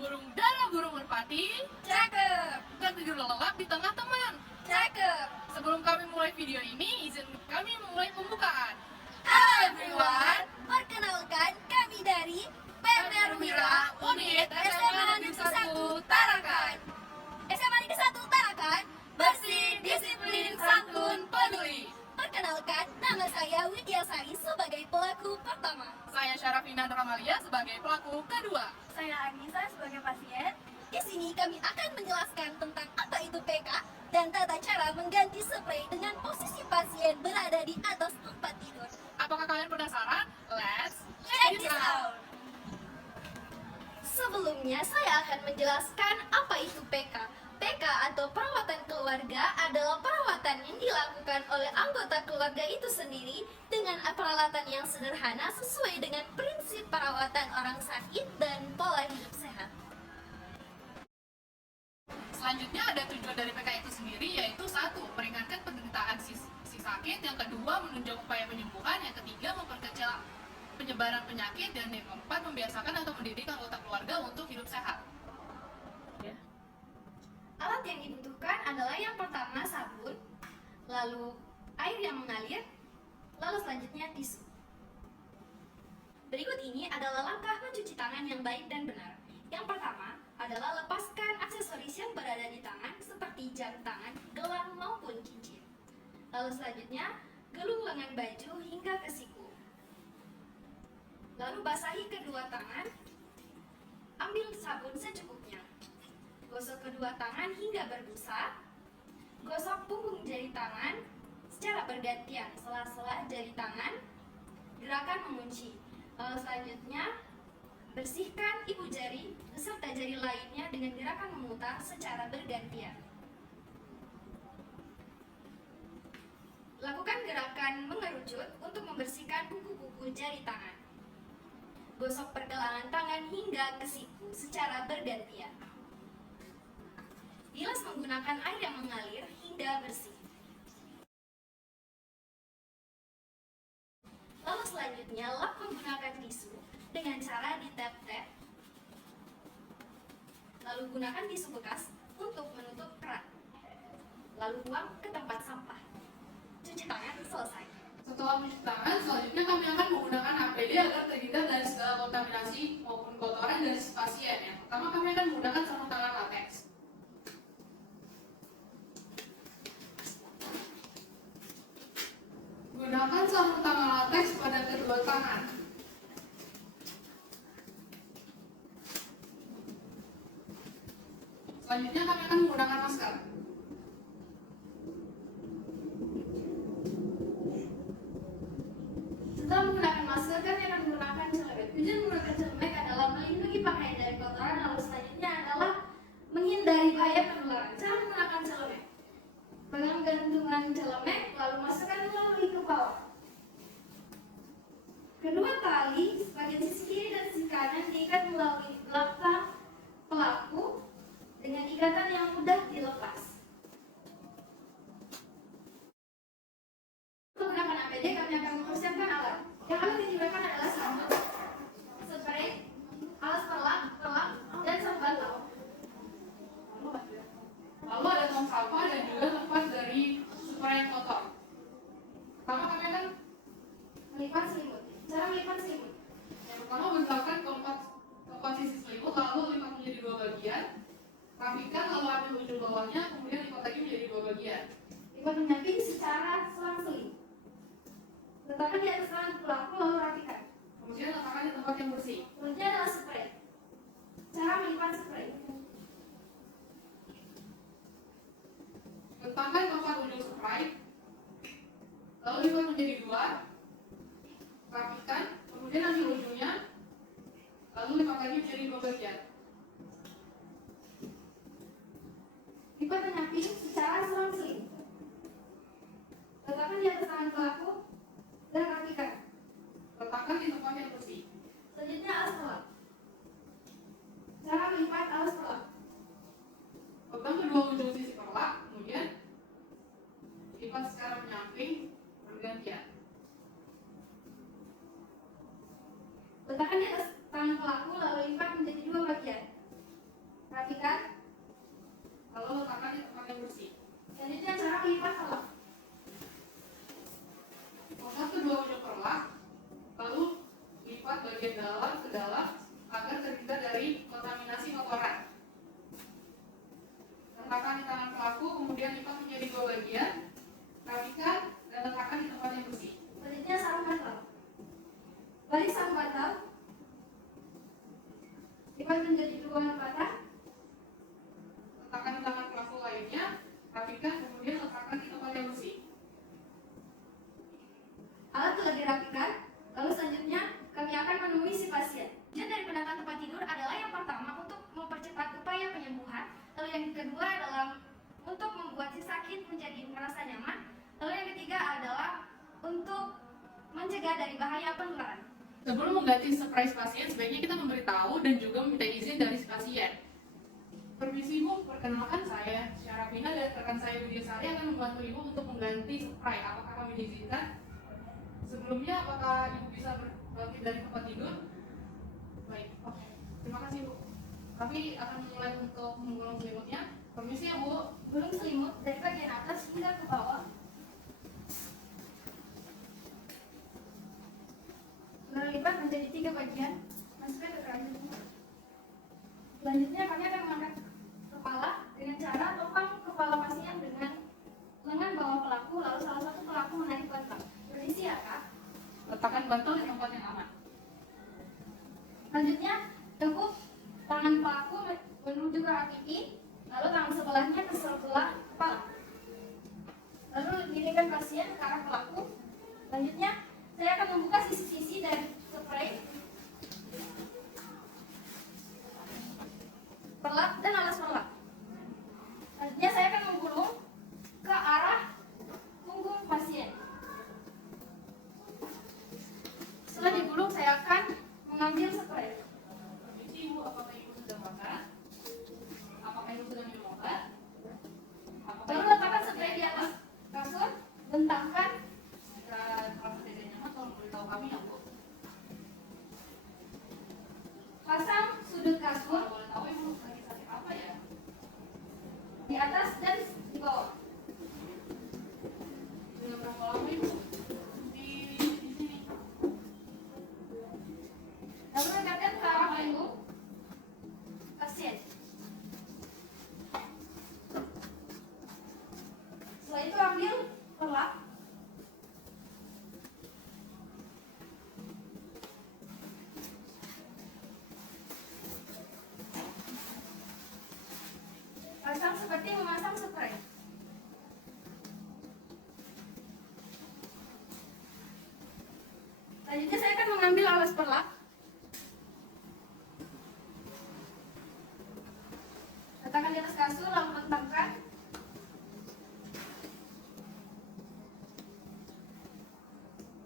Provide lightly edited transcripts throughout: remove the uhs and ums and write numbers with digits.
Burung dara burung merpati, Cakep, dan tidur lelap di tengah teman. cakep. Sebelum kami mulai video ini, izin kami memulai pembukaan. Halo everyone, perkenalkan kami dari Perwira Unit SMA Negeri 1 Tarakan. SMA Negeri 1 Tarakan, bersih, disiplin, santun, peduli. Perkenalkan, nama saya Widya Sari sebagai pelaku pertama. Saya Syarafina Ramalia sebagai pelaku kedua. Saya Anissa sebagai pasien. Di sini kami akan menjelaskan tentang apa itu PK dan tata cara mengganti spray dengan posisi pasien berada di atas tempat tidur. Apakah kalian penasaran? Let's Check this out. Sebelumnya saya akan menjelaskan apa itu PK. PK atau perawatan keluarga adalah perawatan yang dilakukan oleh anggota keluarga itu sendiri dengan peralatan yang sederhana sesuai dengan prinsip perawatan orang sakit dan pola hidup sehat. Selanjutnya ada tujuan dari PK itu sendiri, yaitu satu, meringankan penderitaan si sakit, yang kedua, menunjang upaya penyembuhan, yang ketiga, memperkecil penyebaran penyakit, dan yang keempat, membiasakan atau mendidik anggota keluarga untuk hidup sehat. Alat yang dibutuhkan adalah yang pertama sabun, lalu air yang mengalir, lalu selanjutnya tisu. Berikut ini adalah langkah mencuci tangan yang baik dan benar. Yang pertama adalah lepaskan aksesoris yang berada di tangan seperti jam tangan, gelang maupun cincin. Lalu selanjutnya, gelung lengan baju hingga ke siku. Lalu basahi kedua tangan, ambil sabun secukupnya. Gosok kedua tangan hingga berbusa. Gosok punggung jari tangan secara bergantian sela-sela jari tangan. Gerakan mengunci. Lalu selanjutnya, bersihkan ibu jari beserta jari lainnya dengan gerakan memutar secara bergantian. Lakukan gerakan mengerucut untuk membersihkan kuku-kuku jari tangan. Gosok pergelangan tangan hingga ke siku secara bergantian. Bilas menggunakan air yang mengalir hingga bersih. Lalu selanjutnya, lap menggunakan tisu dengan cara ditap-tap. Lalu gunakan tisu bekas untuk menutup keran. Lalu buang ke tempat sampah. Cuci tangan selesai. Setelah mencuci tangan, selanjutnya kami akan menggunakan APD agar terhindar dari segala kontaminasi maupun kotoran dari si pasien. Yang pertama, kami akan menggunakan sarung tangan latex. Gunakan sarung tangan latex pada kedua tangan. Selanjutnya kami akan menggunakan masker. Setelah menggunakan masker, kami akan menggunakan celemek. Tujuan menggunakan celemek adalah melindungi pakaian dari kotoran. Lalu selanjutnya adalah menghindari bahaya penularan. Cara menggunakan celemek: pegang gantungan celemek, lalu masukkan melalui ke bawah. Kedua tali bagian sisi kiri dan sisi kanan diikat melalui belakang pelaku dengan ikatan yang mudah dilepas. Menggunakan APD, kami akan mempersiapkan alat. Yang alat yang digunakan adalah sabun, spray, alas pelak, dan sabun lauk. Lalu ada tong sampah dan juga tempat dari spray yang kotor. Pertama, kami akan Melipat selimut. Cara melipat selimut: yang pertama, bentangkan keempat sisi selimut, lalu lipat menjadi dua bagian. Rapikan, lalu ambil ujung bawahnya, kemudian lipat lagi menjadi dua bagian. lipat menyamping secara selang-seling. Letakkan di atas tangan pelaku lalu rapikan. Kemudian letakkan di tempat yang bersih. Selanjutnya adalah spray. Cara melipat spray: Bentangkan keempat ujung spray, lalu lipat menjadi dua. Rapikan, kemudian ambil ujungnya, lalu lipat lagi menjadi dua bagian. lipat menyamping secara selang-seling. Letakkan di atas tangan pelaku dan rapikan. Letakkan di tempat yang bersih. Selanjutnya alas pelak. Cara melipat alas pelak: Pegang kedua ujung sisi perlak, kemudian lipat secara menyamping bergantian. letakkan di atas tangan pelaku lalu lipat menjadi dua bagian. bagian dalam ke dalam agar terhindar dari kontaminasi kotoran. Letakkan di tangan pelaku, kemudian lipat menjadi 2 bagian, rapikan dan letakkan di tempat yang bersih. Selanjutnya sarung bantal. Balik sarung bantal, lipat menjadi 2 patah. Letakkan di tangan pelaku lainnya, rapikan, kemudian letakkan di tempat yang bersih. Alat telah dirapikan, lalu selanjutnya kami akan menemui si pasien. Tujuan dari pendataan tempat tidur adalah yang pertama untuk mempercepat upaya penyembuhan, lalu yang kedua adalah untuk membuat si sakit menjadi merasa nyaman, lalu yang ketiga adalah untuk mencegah dari bahaya penularan. Sebelum mengganti spray pasien, sebaiknya kita memberitahu dan juga meminta izin dari si pasien. Permisi Bu, perkenalkan saya Syarafina dan rekan saya Widya Sari akan membantu Ibu untuk mengganti spray. Apakah kami diizinkan? Sebelumnya, apakah Ibu bisa bangkit dari tempat tidur? Baik, oke. Terima kasih Bu. Kami akan mulai untuk menggulung selimutnya. Permisi ya Bu. Gulung selimut dari bagian atas hingga ke bawah. Lalu lipat menjadi 3 bagian. Masukkan ke keranjang. Selanjutnya kami akan mengangkat kepala dengan cara topang kepala pasien dengan lengan bawah pelaku, lalu salah satu pelaku menarik bantal. Berdisi ya Kak. Letakkan bantal di tempat yang aman. Selanjutnya tekuk tangan pelaku menuju ke arah pipi, lalu tangan sebelahnya ke sebelah kepala. Lalu miringkan pasien ke arah pelaku. Selanjutnya saya akan membuka sisi-sisi dari spray, perlap dan alas perlap. Selanjutnya saya akan menggulung ke arah punggung pasien. Setelah digulung saya akan mengambil spray. Permisi Ibu, apakah Ibu sudah makan? Apakah Ibu sudah minum obat? Lalu letakkan spray di atas kasur, bentangkan. Jika merasa tidak nyaman, tolong beritahu kami ya Bu. Pasang sudut kasur Kalau boleh tahu Ibu lagi sakit apa ya? di atas dan di bawah. Sudah berapa lama Ibu di sini? Lalu dekatkan ke arah punggung pasien. Setelah itu ambil perlap. Pasang seperti memasang spray. Selanjutnya saya akan mengambil alas perlap. Letakkan di atas kasur lalu bentangkan.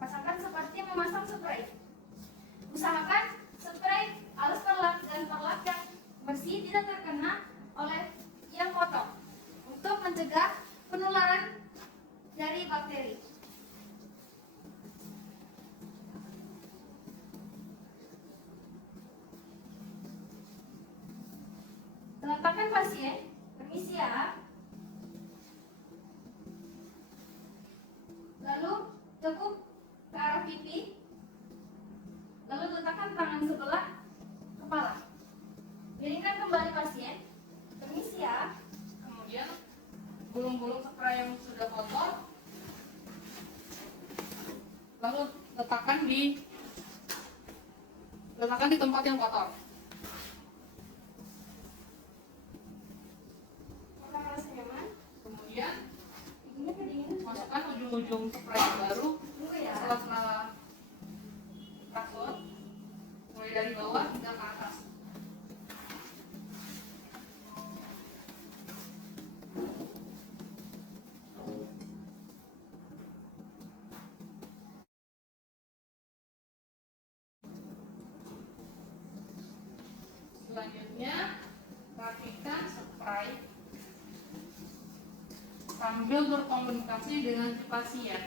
Pasangkan seperti memasang spray. Usahakan spray, alas perlap dan perlap yang bersih tidak terkena oleh yang kotor untuk mencegah penularan dari bakteri. Letakkan pasien, permisi ya. Lalu tekuk ke arah pipi. Lalu letakkan tangan sebelah kepala. Miringkan kembali pasien. Permisi ya. Kemudian gulung-gulung spray yang sudah kotor, lalu letakkan di tempat yang kotor. Apakah merasa nyaman? Kemudian Giginya kedinginan. masukkan ujung-ujung spray yang baru Tunggu ke ya. sela-sela kasur, mulai dari bawah hingga ke atas. Selanjutnya, rapikan spray sambil berkomunikasi dengan si pasien.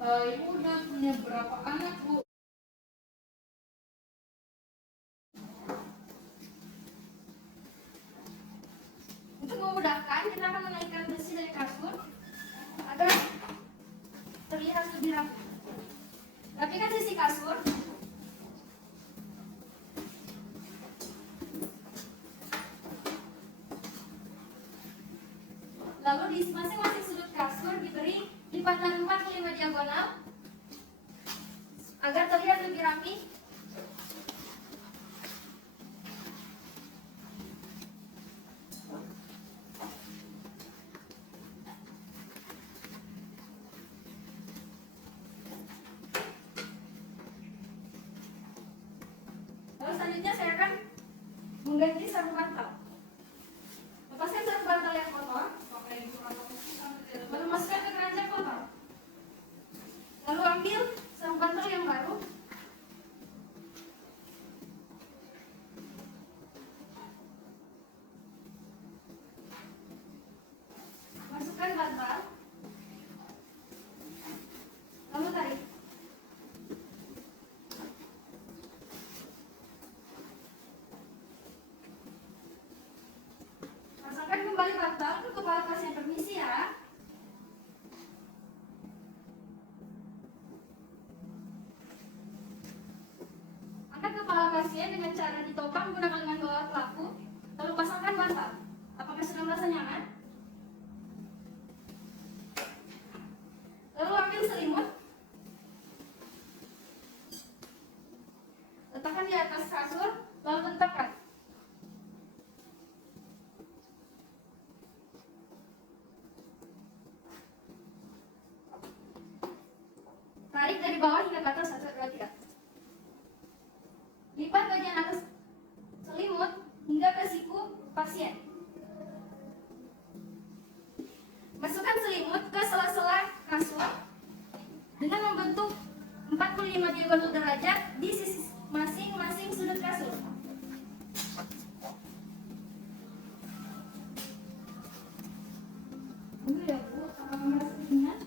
Ibu udah punya berapa anak Bu? Untuk memudahkan, kita akan menaikkan besi dari kasur agar terlihat lebih rapi. Rapikan sisi kasur. Lalu di masing-masing sudut kasur diberi lipatan 45 diagonal agar terlihat lebih rapi. Lalu selanjutnya saya akan mengganti sarung bantal. Lepaskan sarung bantal yang kotor, lalu masukkan ke keranjang kotor. Lalu ambil sarung bantal yang baru. Masukkan bantal. Lalu tarik. Pasangkan kembali bantal ke kepala pasien. Permisi ya. Angkat kepala pasien dengan cara ditopang menggunakan lengan bawah pelaku. Lalu pasangkan bantal. Apakah sudah merasa nyaman? Lalu ambil selimut. Letakkan di atas kasur, lalu bentangkan. Tarik dari bawah hingga ke atas 1, 2, 3. Lipat bagian atas selimut hingga ke siku pasien. Masukkan selimut ke sela-sela kasur dengan membentuk 45 diagonal derajat di sisi masing-masing sudut kasur. Dulu ya Bu, apakah merasa kenyang?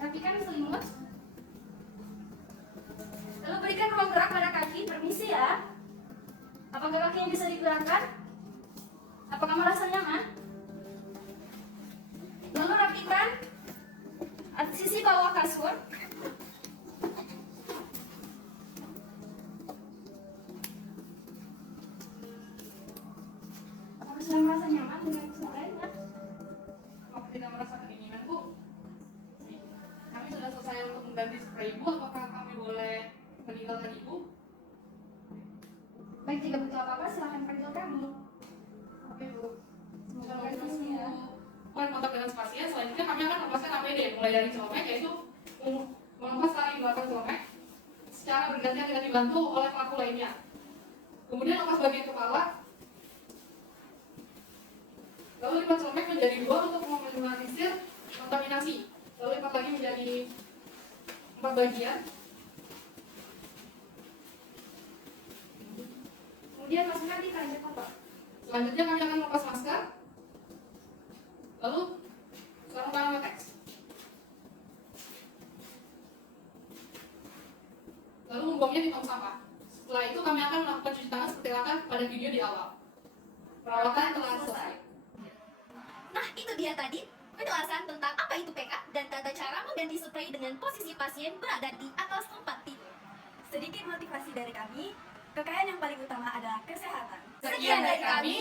Rapikan selimut. Lalu berikan ruang gerak pada kaki. Permisi ya. Apakah kakinya bisa digerakkan? Apakah merasa nyaman? Lalu rapikan sisi bawah kasur. Apakah sudah merasa nyaman dengan kesukaannya? Apakah tidak merasa kedinginan, Bu? Kami sudah selesai untuk mengganti spray Ibu. Apakah kami boleh meninggalkan Ibu? Baik, jika butuh apa-apa silahkan panggil kami. Oke, Bu. Semoga Kalau berhasil Ibu ya. mau kontak dengan pasien, selanjutnya kami akan melepaskan APD mulai dari celemek, yaitu melepas tali belakang celemek secara bergantian dengan dibantu oleh pelaku lainnya. Kemudian lepas bagian kepala, lalu lipat celemek menjadi 2 untuk meminimalisir kontaminasi. Lalu lipat lagi menjadi 4 bagian. Kemudian masukkan di keranjang kotor. Selanjutnya kami akan melepas masker, lalu sarung tangan latex. Lalu membuangnya di tong sampah. Setelah itu kami akan melakukan cuci tangan seperti lakukan pada video di awal. Perawatan telah selesai. Nah, itu dia tadi penjelasan tentang apa itu PK dan tata cara mengganti spray dengan posisi pasien berada di atas tempat tidur. Sedikit motivasi dari kami, kekayaan yang paling utama adalah kesehatan. Sekian dari kami,